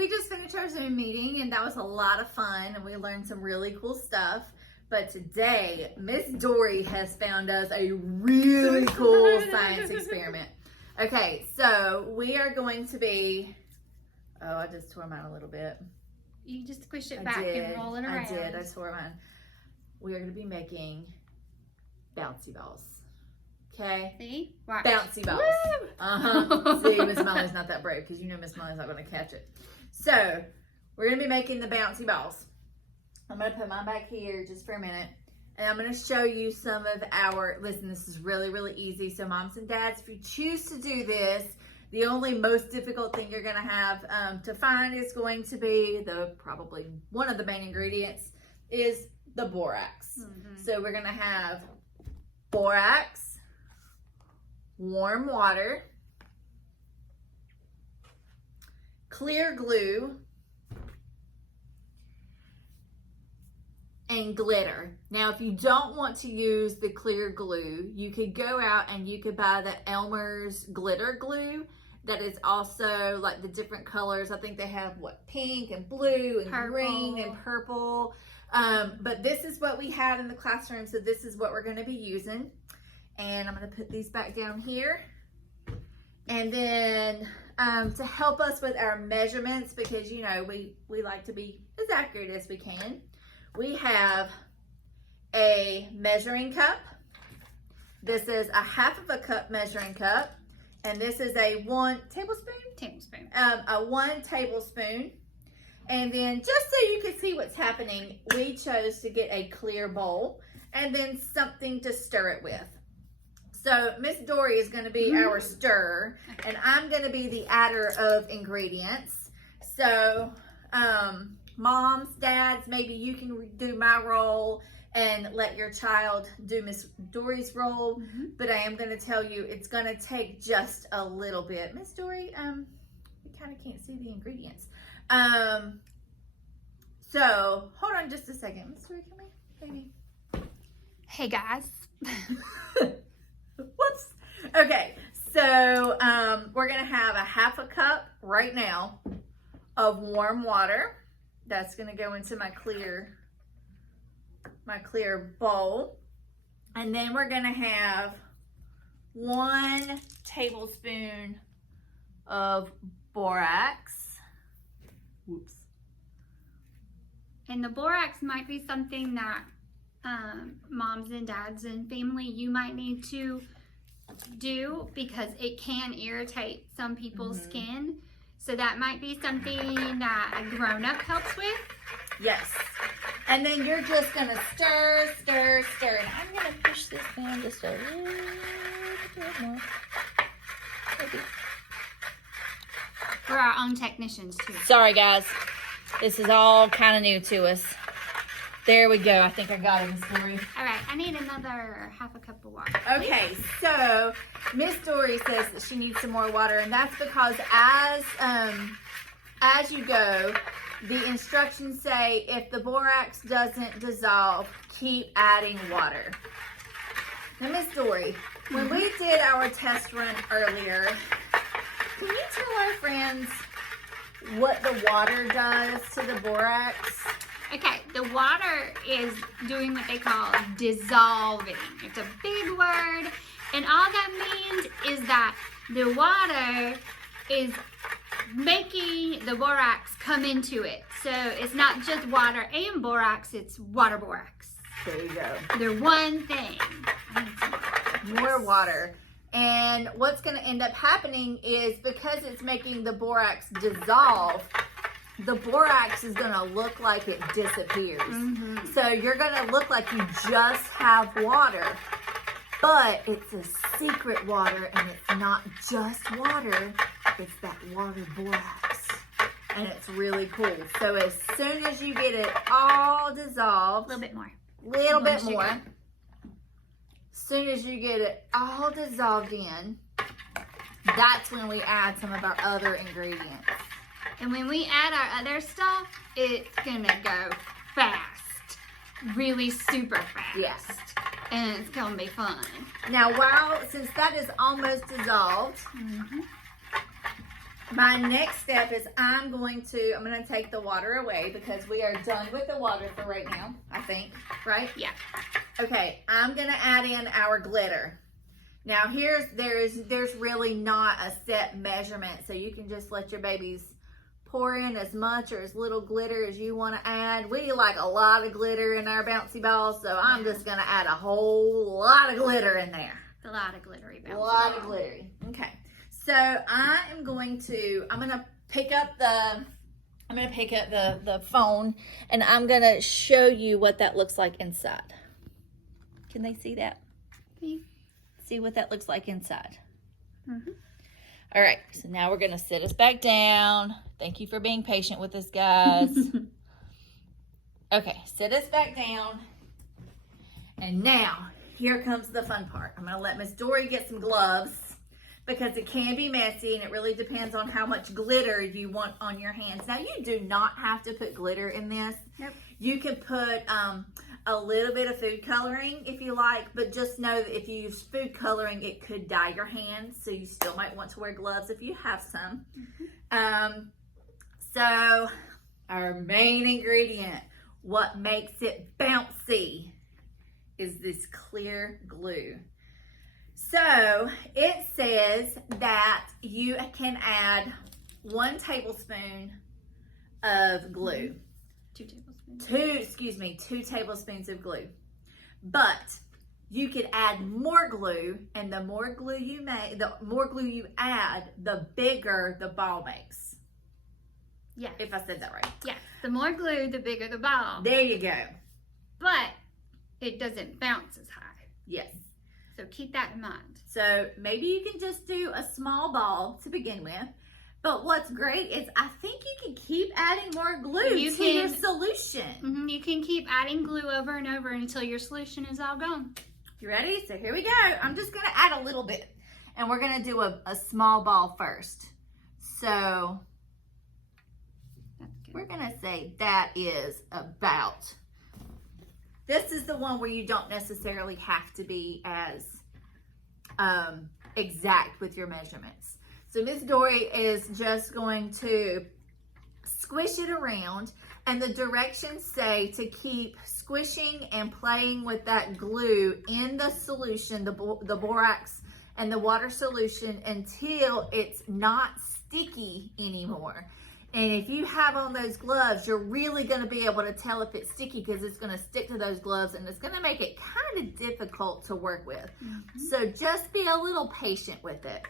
we just finished our Zoom meeting and that was a lot of fun and we learned some really cool stuff. But today, Miss Dory has found us a really cool science experiment. Okay, so we are going to be, oh, I just tore mine a little bit. You just squish it back and roll it around. I tore mine. We are going to be making bouncy balls. Okay? See? Watch. Bouncy balls. See, Miss Molly's not that brave because you know Miss Molly's not going to catch it. So, we're going to be making the bouncy balls. I'm going to put mine back here just for a minute. And I'm going to show you some of our, listen, this is really, really easy. So, moms and dads, if you choose to do this, the only most difficult thing you're going to have to find is going to be probably one of the main ingredients is the borax. So, we're going to have borax, warm water, clear glue, and glitter. Now, if you don't want to use the clear glue, you could go out and you could buy the Elmer's glitter glue that is also like the different colors. I think they have pink and blue and purple. Green and purple. But this is what we had in the classroom, so this is what we're going to be using. And I'm going to put these back down here. And then to help us with our measurements, because you know we like to be as accurate as we can, we have a measuring cup. This is a 1/2 cup measuring cup. And this is a 1 tablespoon? Tablespoon. A 1 tablespoon. And then just so you can see what's happening, we chose to get a clear bowl and then something to stir it with. So Miss Dory is going to be our stirrer, and I'm going to be the adder of ingredients. So moms, dads, maybe you can do my role and let your child do Miss Dory's role. But I am going to tell you it's going to take just a little bit. Miss Dory, we kind of can't see the ingredients. So hold on just a second. Miss Dory, come here, baby. Hey guys. Whoops. Okay, so we're gonna have a 1/2 cup right now of warm water. That's gonna go into my clear bowl. And then we're gonna have 1 tablespoon of borax. Whoops. And the borax might be something that moms and dads and family, you might need to do because it can irritate some people's skin. So that might be something that a grown-up helps with. Yes. And then you're just going to stir, stir, stir. And I'm going to push this down just a little bit more. Maybe. We're our own technicians too. Sorry, guys. This is all kind of new to us. There we go. I think I got it, Miss Dory. All right, I need another 1/2 cup of water. Okay, so Miss Dory says that she needs some more water, and that's because as you go, the instructions say if the borax doesn't dissolve, keep adding water. Now, Miss Dory, when we did our test run earlier, can you tell our friends what the water does to the borax? Okay, the water is doing what they call dissolving. It's a big word, and all that means is that the water is making the borax come into it. So it's not just water and borax, it's water borax. There you go. They're one thing. More water. And what's going to end up happening is because it's making the borax dissolve, the borax is going to look like it disappears. So you're going to look like you just have water, but it's a secret water, and it's not just water, it's that water borax. And it's really cool. So as soon as you get it all dissolved, A little bit more. Little bit more. As soon as you get it all dissolved in, that's when we add some of our other ingredients. And when we add our other stuff, it's gonna go fast. Really super fast. Yes. And it's gonna be fun. Now, since that is almost dissolved, my next step is I'm going to take the water away because we are done with the water for right now, I think, right? Yeah. Okay, I'm gonna add in our glitter. Now there's really not a set measurement, so you can just let your babies pour in as much or as little glitter as you want to add. We like a lot of glitter in our bouncy balls, so I'm just gonna add a whole lot of glitter in there. A lot of glittery bouncy A lot ball. of glittery. Okay. So I'm gonna pick up the phone, and I'm gonna show you what that looks like inside. Can they see that? Okay. See what that looks like inside. Mm-hmm. All right, so now we're gonna sit us back down. Thank you for being patient with us, guys. Okay, sit us back down. And now, here comes the fun part. I'm gonna let Miss Dory get some gloves because it can be messy and it really depends on how much glitter you want on your hands. Now, you do not have to put glitter in this. Nope. You can put a little bit of food coloring if you like, but just know that if you use food coloring, it could dye your hands, so you still might want to wear gloves if you have some. Mm-hmm. So our main ingredient, what makes it bouncy, is this clear glue. So it says that you can add 1 tablespoon of glue. 2 tablespoons. 2 tablespoons of glue. But you could add more glue, and the more glue you add, the bigger the ball makes. Yeah. If I said that right. Yeah. The more glue, the bigger the ball. There you go. But it doesn't bounce as high. Yes. So keep that in mind. So maybe you can just do a small ball to begin with. But what's great is I think you can keep adding more glue to your solution. Mm-hmm, you can keep adding glue over and over until your solution is all gone. You ready? So here we go. I'm just going to add a little bit. And we're going to do a small ball first. So we're going to say that is about... This is the one where you don't necessarily have to be as exact with your measurements. So Miss Dory is just going to squish it around, and the directions say to keep squishing and playing with that glue in the solution, the borax and the water solution, until it's not sticky anymore. And if you have on those gloves, you're really going to be able to tell if it's sticky because it's going to stick to those gloves, and it's going to make it kind of difficult to work with. Mm-hmm. So just be a little patient with it.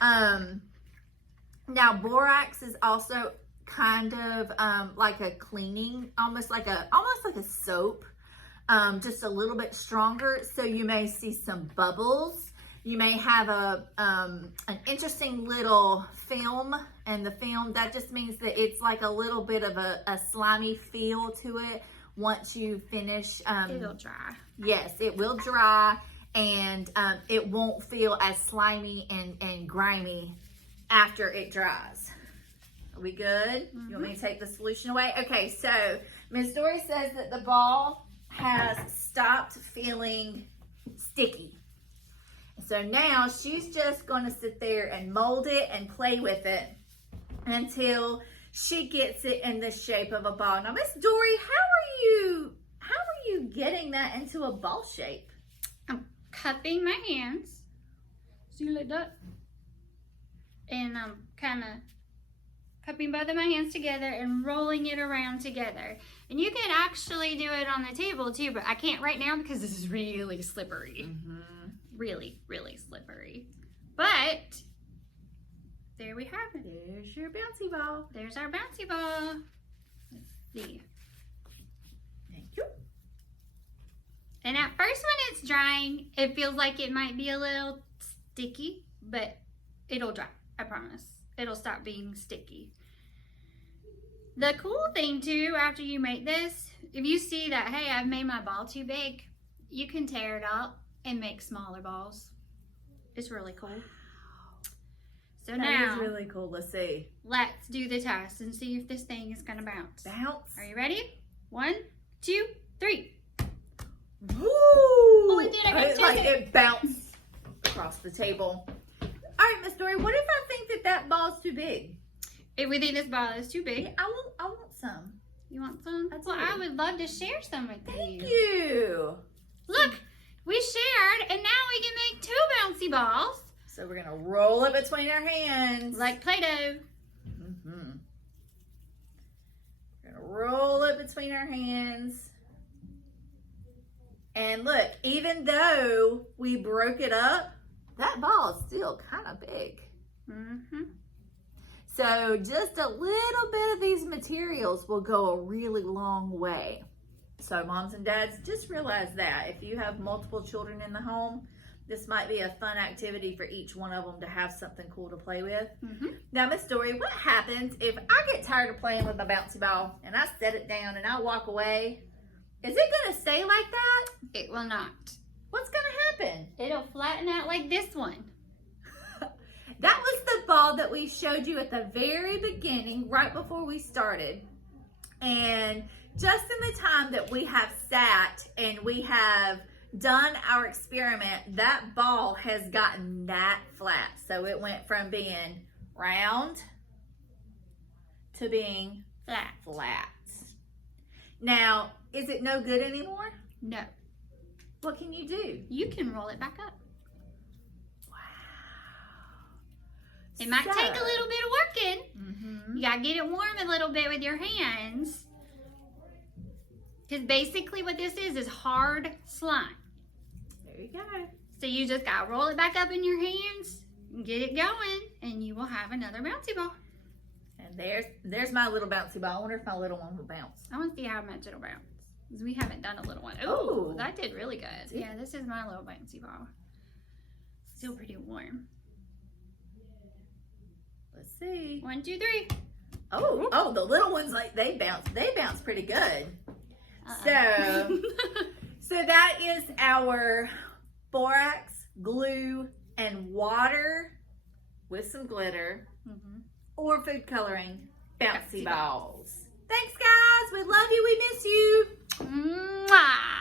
Now borax is also kind of like a cleaning, almost like a soap, just a little bit stronger. So you may see some bubbles. You may have an interesting little film, and the film, that just means that it's like a little bit of a slimy feel to it once you finish. It'll dry. Yes, it will dry, and it won't feel as slimy and grimy after it dries. Are we good? Mm-hmm. You want me to take the solution away? Okay, so Ms. Dory says that the ball has stopped feeling sticky. So now she's just going to sit there and mold it and play with it until she gets it in the shape of a ball. Now, Miss Dory, how are you getting that into a ball shape? I'm cupping my hands. See like that? And I'm kind of cupping both of my hands together and rolling it around together. And you can actually do it on the table too, but I can't right now because this is really slippery. Mm-hmm. Really, really slippery. But there we have it. There's your bouncy ball. There's our bouncy ball. Let's see. Thank you. And at first when it's drying, it feels like it might be a little sticky, but it'll dry. I promise. It'll stop being sticky. The cool thing too, after you make this, if you see that, hey, I've made my ball too big, you can tear it up and make smaller balls. It's really cool. So that now, is really cool to see. Let's do the test and see if this thing is gonna bounce. Bounce. Are you ready? 1, 2, 3. Woo! Oh, it did. I can like it bounced across the table. All right, Miss Dory, what if I think that ball's too big? If we think this ball is too big. Yeah, I want some. You want some? I do. Well, I would love to share some with Thank you. you. Look, we shared, and now we can make 2 bouncy balls. So we're gonna roll it between our hands. Like Play-Doh. Mm-hmm. We're gonna roll it between our hands. And look, even though we broke it up, that ball is still kind of big. Mm-hmm. So just a little bit of these materials will go a really long way. So moms and dads, just realize that if you have multiple children in the home, this might be a fun activity for each one of them to have something cool to play with. Mm-hmm. Now, Miss Dory, what happens if I get tired of playing with my bouncy ball and I set it down and I walk away? Is it going to stay like that? It will not. What's going to happen? It'll flatten out like this one. That was the ball that we showed you at the very beginning, right before we started. And just in the time that we have sat and we have done our experiment, that ball has gotten that flat. So it went from being round to being flat. Now, is it no good anymore? No. What can you do? You can roll it back up. Wow. It might take a little bit of working. Mm-hmm. You gotta get it warm a little bit with your hands. Because basically what this is hard slime. There you go. So you just gotta roll it back up in your hands, and get it going, and you will have another bouncy ball. And there's my little bouncy ball. I wonder if my little one will bounce. I want to see how much it'll bounce. Because we haven't done a little one. Ooh. Oh, that did really good. Yeah, this is my little bouncy ball. Still pretty warm. Let's see. 1, 2, 3. Oh, the little ones, like, they bounce pretty good. So that is our borax, glue, and water with some glitter or food coloring bouncy balls. Thanks, guys. We love you. We miss you. Mwah.